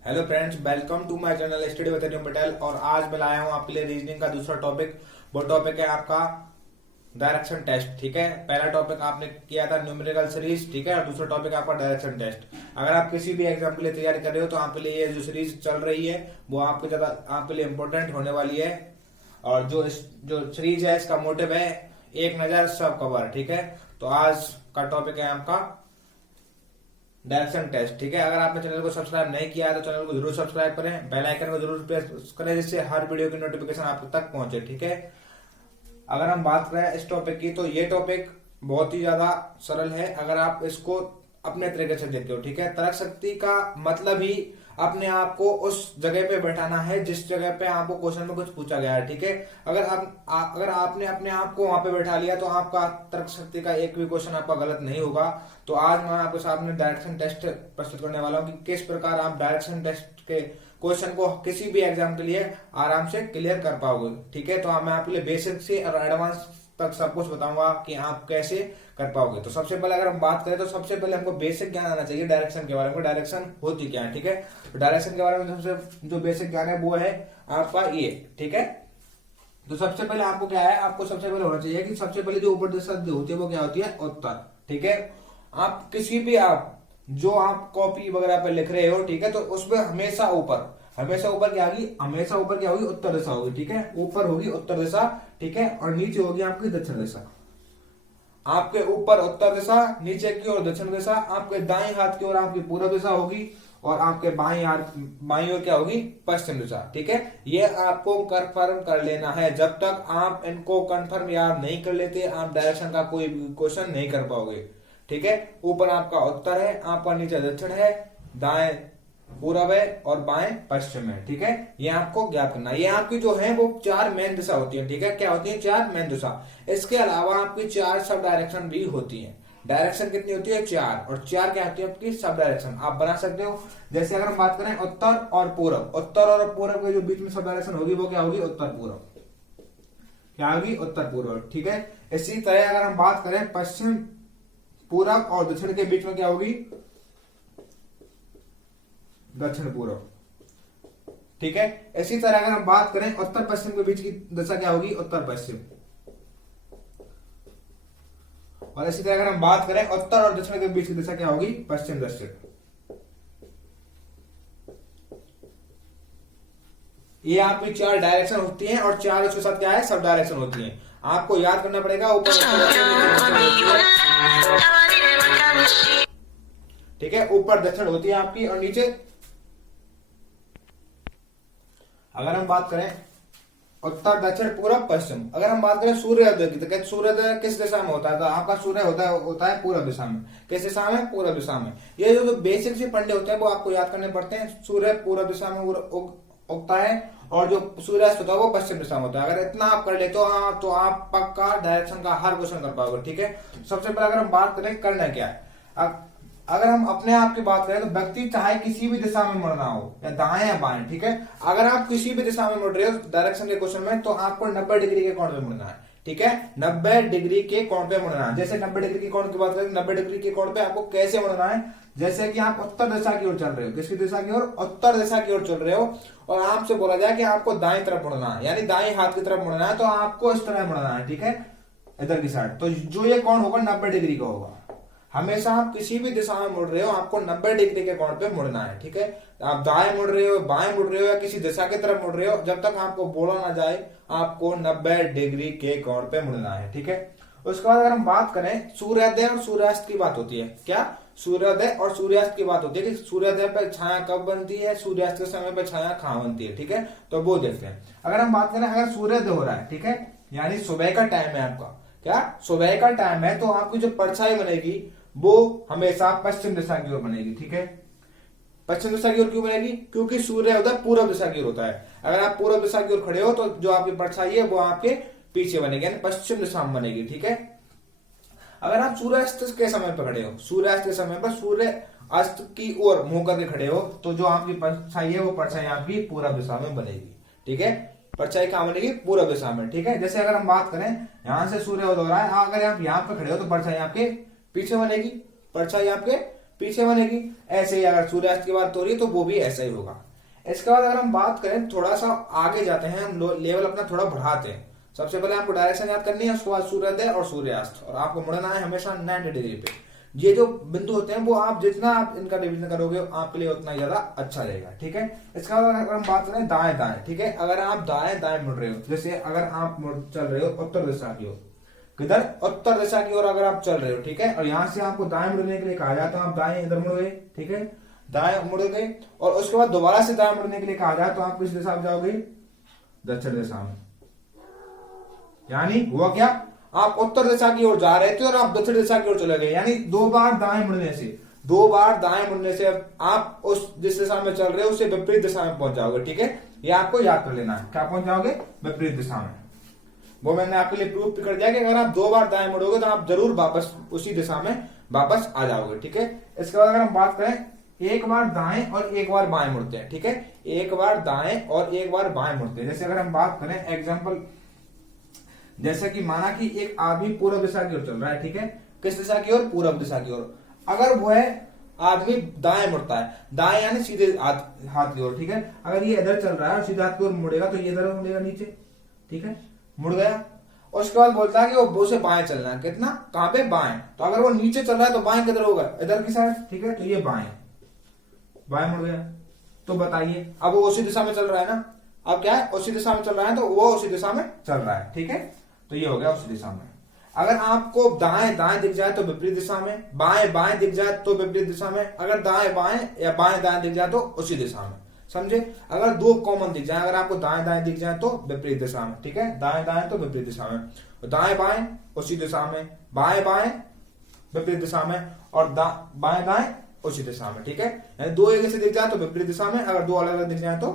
Hello friends, welcome to my channel study with Anil Patel. और आज मैं लाया हूं आपके लिए रीजनिंग का दूसरा टॉपिक। वो टॉपिक है आपका डायरेक्शन टेस्ट। ठीक है, पहला टॉपिक आपने किया था न्यूमेरिकल सीरीज। ठीक है, और दूसरा टॉपिक आपका डायरेक्शन टेस्ट। अगर आप किसी भी एग्जाम के लिए तैयारी कर रहे हो तो आपके लिए ये जो सीरीज चल रही है वो आपके ज्यादा आपके लिए इम्पोर्टेंट होने वाली है। और जो सीरीज है इसका मोटिव है एक नजर सब कवर। ठीक है, तो आज का टॉपिक है आपका डायरेक्शन टेस्ट। ठीक है, अगर आपने चैनल को सब्सक्राइब नहीं किया है तो चैनल को जरूर सब्सक्राइब करें, बेल आइकन को जरूर प्रेस करें जिससे हर वीडियो की नोटिफिकेशन आप तक पहुंचे। ठीक है, अगर हम बात करें इस टॉपिक की तो ये टॉपिक बहुत ही ज्यादा सरल है अगर आप इसको अपने तरीके से देखते हो। ठीक है, तर्क शक्ति का मतलब ही अपने आप को उस जगह पे बैठाना है जिस जगह पे आपको क्वेश्चन में कुछ पूछा गया है। ठीक है, अगर आपने अपने आप को वहां पे बैठा लिया तो आपका तर्क शक्ति का एक भी क्वेश्चन आपका गलत नहीं होगा। तो आज मैं आपके सामने डायरेक्शन टेस्ट प्रस्तुत करने वाला हूँ कि किस प्रकार आप डायरेक्शन टेस्ट के क्वेश्चन को किसी भी एग्जाम के लिए आराम से क्लियर कर पाओगे। ठीक है, तो मैं आपके लिए बेसिक से और एडवांस तक सब कुछ बताऊंगा कि आप कैसे कर पाओगे। तो सबसे पहले अगर हम बात करें तो सबसे पहले हमको बेसिक ज्ञान आना चाहिए डायरेक्शन के बारे में। डायरेक्शन होती क्या है? ठीक है, तो डायरेक्शन के बारे में सबसे जो बेसिक ज्ञान है वो है आपका ये। ठीक है, तो सबसे पहले आपको क्या है, आपको सबसे पहले होना चाहिए कि सबसे पहले जो ऊपर दिशा जो होती है वो क्या होती है? उत्तर। ठीक है, आप किसी भी जो आप कॉपी वगैरह पे लिख रहे हो, ठीक है, तो उसमें हमेशा ऊपर क्या होगी? हमेशा ऊपर क्या होगी? उत्तर दिशा होगी। ठीक है, ऊपर होगी उत्तर दिशा। ठीक है, और नीचे होगी आपकी दक्षिण दिशा। आपके ऊपर उत्तर दिशा, नीचे की ओर दक्षिण दिशा, आपके दाएं हाथ की ओर आपकी पूर्व दिशा होगी और आपके बाईं ओर क्या होगी? पश्चिम दिशा। ठीक है, ये आपको कंफर्म कर लेना है। जब तक आप इनको कंफर्म याद नहीं कर लेते आप डायरेक्शन का कोई क्वेश्चन नहीं कर पाओगे। ठीक है, ऊपर आपका उत्तर है, आपका नीचे दक्षिण है, दाएं पूरब है और बाएं पश्चिम है। ठीक है, ये आपको ज्ञात करना है। ये आपकी जो है वो 4 मेन दिशा होती है। ठीक है, क्या होती है? 4 मेन दिशा। इसके अलावा आपकी 4 सब डायरेक्शन भी होती है। डायरेक्शन कितनी होती है? 4। और 4 क्या होती है आपकी? सब डायरेक्शन आप बना सकते हो। जैसे अगर हम बात करें उत्तर और पूरब, उत्तर और पूरब के जो बीच में सब डायरेक्शन होगी वो क्या होगी? उत्तर पूरब। क्या होगी? उत्तर पूर्व। ठीक है, इसी तरह अगर हम बात करें पश्चिम पूरब और दक्षिण के बीच में क्या होगी? दक्षिण पूर्व। ठीक है, इसी तरह अगर हम बात करें उत्तर पश्चिम के बीच की दिशा क्या होगी? उत्तर पश्चिम। और इसी तरह अगर हम बात करें उत्तर और दक्षिण के बीच की दिशा क्या होगी? पश्चिम दक्षिण। ये आपकी 4 डायरेक्शन होती हैं और 4 उसके साथ क्या है? सब डायरेक्शन होती हैं। आपको याद करना पड़ेगा ऊपर। ठीक है, ऊपर दक्षिण होती है आपकी और नीचे। अगर हम बात करें उत्तर दक्षिण पूर्व पश्चिम, अगर हम बात करें सूर्योदय की तो सूर्योदय किस दिशा में होता है? तो आपका सूर्य होता है पूर्व दिशा में। किस दिशा में? पूर्व दिशा में। ये जो बेसिक से फंडे होते हैं वो आपको याद करने पड़ते हैं। सूर्य पूर्व दिशा में उगता है और जो सूर्यास्त होता है वो पश्चिम दिशा में होता है। अगर इतना आप कर ले तो आप पक्का डायरेक्शन का हर क्वेश्चन कर पाओगे। ठीक है, सबसे पहले अगर हम बात करें करना क्या है, अगर हम अपने आप की बात करें तो व्यक्ति चाहे किसी भी दिशा में मुड़ना हो, या दाएं या बाएं। ठीक है, अगर आप किसी भी दिशा में मुड़ रहे हो डायरेक्शन के क्वेश्चन में तो आपको 90 डिग्री के कोण पे मुड़ना है। ठीक है, 90 डिग्री के कोण पे मुड़ना है। जैसे 90 डिग्री के कोण की बात करें, 90 डिग्री के कोण पे आपको कैसे मुड़ना है? जैसे कि आप उत्तर दिशा की ओर चल रहे हो। किसकी दिशा की ओर? उत्तर दिशा की ओर चल रहे हो और आपसे बोला जाए कि आपको दाएं तरफ मुड़ना है, यानी दाएं हाथ की तरफ मुड़ना है, तो आपको इस तरह मुड़ना है। ठीक है, इधर की साइड। तो जो ये कोण होगा 90 डिग्री का होगा। हमेशा आप किसी भी दिशा में मुड़ रहे हो आपको 90 डिग्री के कोण पे मुड़ना है। ठीक है, आप दाएं मुड़ रहे हो, बाएं मुड़ रहे हो या किसी दिशा की तरफ मुड़ रहे हो, जब तक आपको बोला ना जाए आपको 90 डिग्री के कोण पे मुड़ना है। ठीक है, उसके बाद अगर हम बात करें सूर्योदय और सूर्यास्त की बात होती है। क्या? सूर्योदय और सूर्यास्त की बात होती है कि सूर्योदय पर छाया कब बनती है, सूर्यास्त के समय पर छाया कहां बनती है। ठीक है, तो वो देखते हैं। अगर हम बात करें अगर सूर्योदय हो रहा है, ठीक है, यानी सुबह का टाइम है आपका, क्या सुबह का टाइम है, तो आपकी जो परछाई बनेगी वो हमेशा पश्चिम दिशा की ओर बनेगी। ठीक है, पश्चिम दिशा की ओर क्यों बनेगी? क्योंकि सूर्योदय पूर्व दिशा की ओर होता है। अगर आप पूर्व दिशा की ओर खड़े हो तो जो आपकी परछाई है वो आपके पीछे बनेगी, यानी पश्चिम दिशा में बनेगी। ठीक है, अगर आप सूर्यास्त के समय पर खड़े हो, सूर्यास्त के समय पर सूर्य अस्त की ओर मुंह करके खड़े हो, तो जो आपकी परछाई है वो परछाई आपकी पूर्व दिशा में बनेगी। ठीक है, परछाई कहां बनेगी? पूर्व दिशा में। ठीक है, जैसे अगर हम बात करें यहां से सूर्य उदय हो रहा है, अगर आप यहां पर खड़े हो तो परछाई आपके पीछे बनेगी, परछाई आपके पीछे बनेगी। ऐसे ही अगर सूर्यास्त की बात हो रही है तो वो भी ऐसा ही होगा। इसके बाद अगर हम बात करें, थोड़ा सा आगे जाते हैं, हम लेवल अपना थोड़ा बढ़ाते हैं। सबसे पहले आपको डायरेक्शन याद करनी है, उसके बाद सूर्योदय और सूर्यास्त, और आपको मुड़ना है हमेशा 90 डिग्री पे। ये जो बिंदु होते हैं वो आप जितना आप इनका डिवीजन करोगे आपके लिए उतना ज्यादा अच्छा रहेगा, ठीक है। इसके बाद अगर हम बात करें दाएं दाएं, ठीक है, अगर आप दाएं दाएं मुड़ रहे हो, जैसे अगर आप चल रहे हो उत्तर दिशा की ओर, किधर, उत्तर दिशा की ओर अगर आप चल रहे हो, ठीक है, और यहां से आपको दाएं मुड़ने के लिए कहा जाए तो आप दाएं इधर मुड़ गए, ठीक है, दाएं मुड़ गए, और उसके बाद दोबारा से दाएं मुड़ने के लिए कहा जाए तो आप किस दिशा में जाओगे, दक्षिण दिशा में। यानी हुआ क्या, आप उत्तर दिशा की ओर जा रहे थे और आप दक्षिण दिशा की ओर चले गए, यानी दो बार दाएं मुड़ने से आप उस जिस दिशा में चल रहे हो उससे विपरीत दिशा में पहुंच जाओगे, ठीक है। ये आपको याद कर लेना है, क्या पहुंच जाओगे, विपरीत दिशा में। वो मैंने आपके लिए प्रूफ भी कर दिया कि अगर आप 2 बार दाएं मुड़ोगे तो आप जरूर वापस उसी दिशा में वापस आ जाओगे, ठीक है। इसके बाद अगर हम बात करें, एक बार दाएं और एक बार बाएं मुड़ते हैं, ठीक है, एक बार दाएं और एक बार बाएं मुड़ते हैं। जैसे अगर हम बात करें एग्जाम्पल, जैसे कि माना कि एक आदमी पूर्व दिशा की ओर चल रहा है, ठीक है, किस दिशा की ओर, पूर्व दिशा की ओर। अगर वह आदमी दाएं मुड़ता है, दाएं यानी सीधे हाथ की ओर, ठीक है, अगर ये इधर चल रहा है और सीधे हाथ की ओर मुड़ेगा तो ये इधर मुड़ेगा नीचे, ठीक है, मुड़ गया। उसके बाद बोलता है कि वो से बाएं चलना है, कितना, कहां पे, बाएं। तो अगर वो नीचे चल रहा है तो बाएं किधर होगा, इधर की साइड, ठीक है, तो ये बाएं मुड़ गया। तो बताइए, अब वो उसी दिशा में चल रहा है ना, अब क्या है, उसी दिशा में चल रहा है तो वो उसी दिशा में चल रहा है, ठीक है, तो ये हो गया उसी दिशा में। अगर आपको दाएं दाएं दिख जाए तो विपरीत दिशा में, बाएं बाएं दिख जाए तो विपरीत दिशा में, अगर दाएं बाएं या बाएं दाएं दिख जाए तो उसी दिशा में, समझे। अगर 2 कॉमन दिख जाए, अगर आपको दाएं दाएं दिख जाए तो विपरीत दिशा में, ठीक है, दाएं दाएं तो विपरीत दिशा में, दाएं बाएं उसी दिशा में, बाएं बाएं विपरीत दिशा में, और बाएं दाएं उसी दिशा में, ठीक है। यानी 2 एक जैसे दिख जाए तो विपरीत दिशा में, अगर 2 अलग अलग दिख जाए तो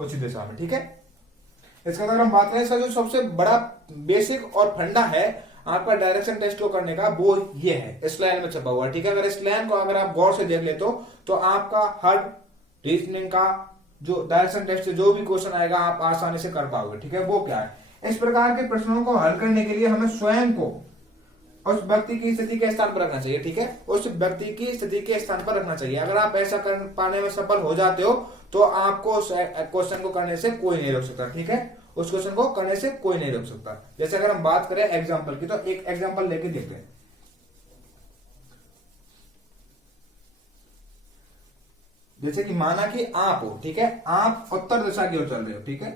उसी दिशा में, ठीक है। इसका अगर हम बात करें, इसका जो सबसे बड़ा बेसिक और फंडा है आपका डायरेक्शन टेस्ट को करने का, वो ये है, इस लाइन में छपा हुआ है, ठीक है। अगर इस लाइन को अगर आप गौर से देख लेते हो तो आपका हर रीजनिंग का जो डायरेक्शन टेस्ट से जो भी क्वेश्चन आएगा आप आसानी से कर पाओगे, ठीक है। वो क्या है, इस प्रकार के प्रश्नों को हल करने के लिए हमें स्वयं को उस व्यक्ति की स्थिति के स्थान पर रखना चाहिए, ठीक है, उस व्यक्ति की स्थिति के स्थान पर रखना चाहिए। अगर आप ऐसा कर पाने में सफल हो जाते हो तो आपको क्वेश्चन को करने से कोई नहीं रोक सकता, ठीक है, उस क्वेश्चन को करने से कोई नहीं रोक सकता। जैसे अगर हम बात करें एग्जाम्पल की, तो एक एग्जाम्पल लेके देखते हैं। जैसे कि माना कि आप हो, ठीक है, आप उत्तर दिशा की ओर चल रहे हो, ठीक है,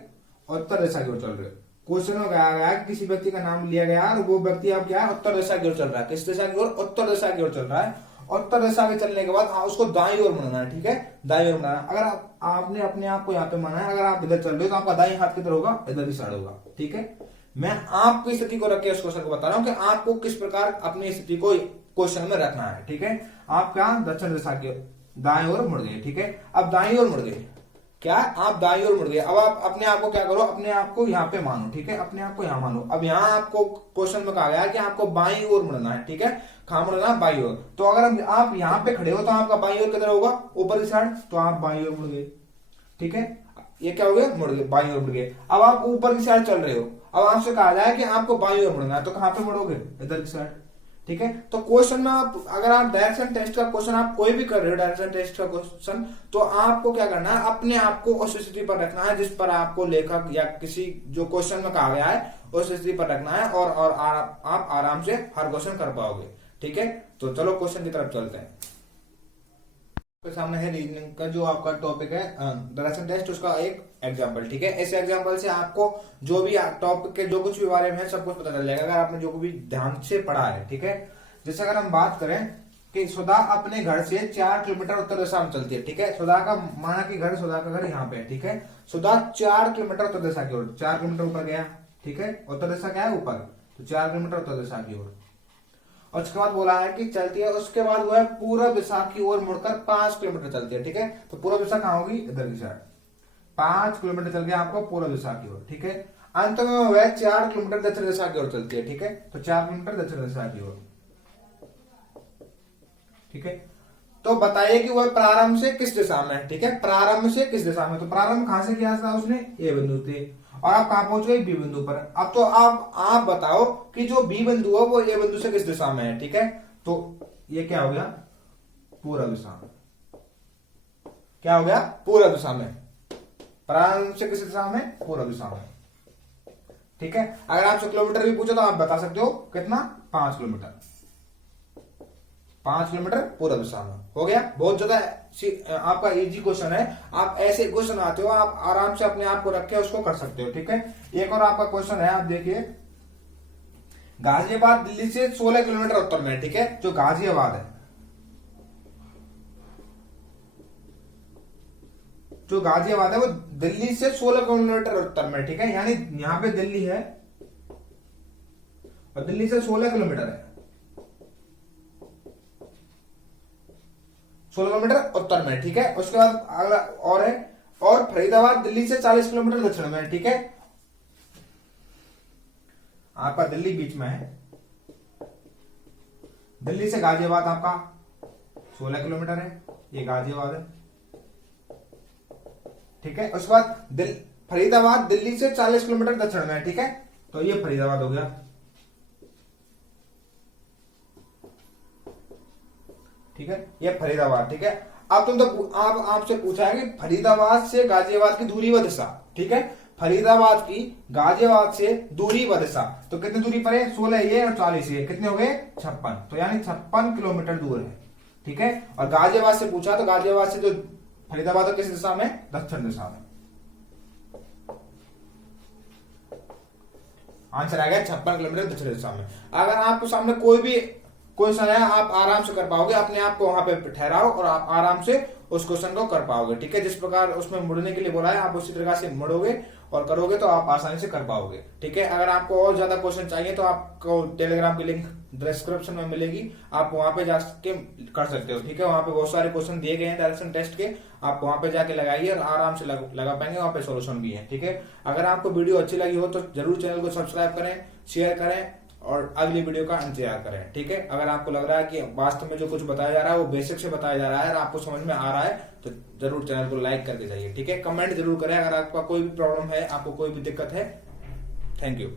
उत्तर दिशा की ओर चल रहे हो। क्वेश्चन में कहा गया कि किसी व्यक्ति का नाम लिया गया और वो व्यक्ति अब क्या है, उत्तर दिशा की ओर चल रहा है। किस दिशा की ओर, उत्तर दिशा की ओर चल रहा है। उत्तर दिशा के चलने के बाद उसको दाईं ओर मुड़ना है, ठीक है, दाईं ओर मुड़ना है। अगर आपने अपने आप को यहाँ पे माना है, अगर आप इधर चल रहे हो तो आपका दाईं हाथ किधर होगा, इधर की साइड होगा, ठीक है। मैं आपकी स्थिति को रख के उस क्वेश्चन को बता रहा हूँ कि आपको किस प्रकार अपनी स्थिति को क्वेश्चन में रखना है, ठीक है। आप क्या, दक्षिण दिशा की दाएं ओर मुड़ गए, ठीक है, अब दाईं ओर मुड़ गए, क्या, आप दाईं ओर मुड़ गए। अब आप अपने आप को क्या करो, अपने आप को यहाँ पे मानो, ठीक है, अपने आप को यहाँ मानो। अब यहाँ आपको क्वेश्चन में कहा गया है कि आपको बाईं ओर मुड़ना है, ठीक है, कहां मुड़ना, बाईं ओर। तो अगर आप यहाँ पे खड़े हो तो आपका बाईं ओर किधर होगा, ऊपर की साइड, तो आप बाईं ओर मुड़ गए, ठीक है, ये क्या हो गया, मुड़ गए, बाईं ओर मुड़ गए। अब आप ऊपर की साइड चल रहे हो, अब आपसे कहा जाए कि आपको बाईं ओर मुड़ना है, तो कहां पे मुड़ोगे, इधर की साइड, ठीक है। तो क्वेश्चन में आप अगर आप डायरेक्शन टेस्ट का क्वेश्चन आप कोई भी कर रहे हो, डायरेक्शन टेस्ट का क्वेश्चन, तो आपको क्या करना है, अपने आप को उस स्थिति पर रखना है जिस पर आपको लेखक या किसी जो क्वेश्चन में कहा गया है उस स्थिति पर रखना है, और आप आराम से हर क्वेश्चन कर पाओगे, ठीक है। तो चलो क्वेश्चन की तरफ चलते हैं। आपके सामने है रीजनिंग का जो आपका टॉपिक है डायरेक्शन टेस्ट, उसका एक एग्जांपल, ठीक है। इस एग्जांपल से आपको जो भी टॉपिक के जो कुछ भी बारे में है सब कुछ पता चल जाएगा अगर आपने जो भी ध्यान से पढ़ा है, ठीक है। जैसे अगर हम बात करें कि सुधा अपने घर से 4 किलोमीटर उत्तर दिशा में चलती है, ठीक है। सुधा का माना कि सुधा का घर यहाँ पे है, ठीक है। सुधा 4 किलोमीटर उत्तर दिशा की ओर, 4 किलोमीटर ऊपर गया, ठीक है, उत्तर दिशा क्या है, ऊपर, तो 4 किलोमीटर उत्तर दिशा की ओर। और उसके बाद बोला है कि चलती है, उसके बाद वो है पूर्व दिशा की ओर मुड़कर 5 किलोमीटर चलती है, ठीक है। तो पूर्व दिशा कहां होगी, इधर की साइड, 5 किलोमीटर चल गया आपको पूर्व दिशा की ओर, ठीक है। अंत में वह 4 किलोमीटर दक्षिण दिशा की ओर चलती है, ठीक है। तो 4 किलोमीटर दक्षिण दिशा की ओर, ठीक है। तो बताइए कि वह प्रारंभ से किस दिशा में है, ठीक है, प्रारंभ से किस दिशा में। तो प्रारंभ कहां से किया था उसने, ए बिंदु थे, और आप कहां पहुंच गए, बी बिंदु पर। अब तो आप बताओ कि जो बी बिंदु है वो ए बिंदु से किस दिशा में है, ठीक है। तो ये क्या हो गया, पूर्व दिशा में। क्या हो गया, पूर्व दिशा में। प्रारंभ से किस दिशा में, पूर्व दिशा में। ठीक है, अगर आपसे किलोमीटर भी पूछो तो आप बता सकते हो कितना, 5 किलोमीटर। 5 किलोमीटर पूर्व दिशा में। हो गया, बहुत ज्यादा आपका इजी क्वेश्चन है। आप ऐसे क्वेश्चन आते हो, आप आराम से अपने आप को रख के उसको कर सकते हो। ठीक है, एक और आपका क्वेश्चन है, आप देखिए, गाजियाबाद दिल्ली से 16 किलोमीटर उत्तर में। ठीक है, जो गाजियाबाद है, जो गाजियाबाद है वो दिल्ली से 16 किलोमीटर उत्तर में। ठीक है, यानी यहां पे दिल्ली है और दिल्ली से 16 किलोमीटर है, 16 किलोमीटर उत्तर में। ठीक है, उसके बाद अगला और है, और फरीदाबाद दिल्ली से 40 किलोमीटर दक्षिण में। ठीक है, आपका दिल्ली बीच में है, दिल्ली से गाजियाबाद आपका 16 किलोमीटर है, ये गाजियाबाद है। ठीक है, उसके बाद फरीदाबाद दिल्ली से 40 किलोमीटर दक्षिण में। ठीक है, तो ये फरीदाबाद हो गया। ठीक है, ये फरीदाबाद। ठीक है, अब तुम तो आपसे पूछा है कि फरीदाबाद से गाजियाबाद की दूरी व दिशा। ठीक है, फरीदाबाद की गाजियाबाद से दूरी व दिशा, तो कितनी दूरी पर है, 16 ये और 40 ये, कितने हो गए, 56। तो यानी 56 किलोमीटर दूर है। ठीक है, और गाजियाबाद से पूछा तो गाजियाबाद से जो फरीदाबाद है किस दिशा में, दक्षिण दिशा में। आंसर आ गया 56 किलोमीटर दक्षिण दिशा में। अगर आपको सामने कोई भी क्वेश्चन है, आप आराम से कर पाओगे, अपने आप को वहां पे ठहराओ और आप आराम से उस क्वेश्चन को कर पाओगे। ठीक है, जिस प्रकार उसमें मुड़ने के लिए बोला है, आप उसी तरह से मुड़ोगे और करोगे तो आप आसानी से कर पाओगे। ठीक है, अगर आपको और ज्यादा क्वेश्चन चाहिए तो आपको टेलीग्राम की लिंक डिस्क्रिप्शन में मिलेगी, आप वहां पे जाके कर सकते हो। ठीक है, वहां पे बहुत सारे क्वेश्चन दिए गए हैं डायरेक्शन टेस्ट के, आप वहां पे जाके लगाइए और आराम से लगा पाएंगे, वहां पे सोल्यूशन भी है। ठीक है, अगर आपको वीडियो अच्छी लगी हो तो जरूर चैनल को सब्सक्राइब करें, शेयर करें और अगली वीडियो का इंतजार करें। ठीक है, अगर आपको लग रहा है कि वास्तव में जो कुछ बताया जा रहा है वो बेसिक से बताया जा रहा है और आपको समझ में आ रहा है तो जरूर चैनल को लाइक करके जाइए। ठीक है, कमेंट जरूर करें अगर आपका कोई भी प्रॉब्लम है, आपको कोई भी दिक्कत है। Thank you.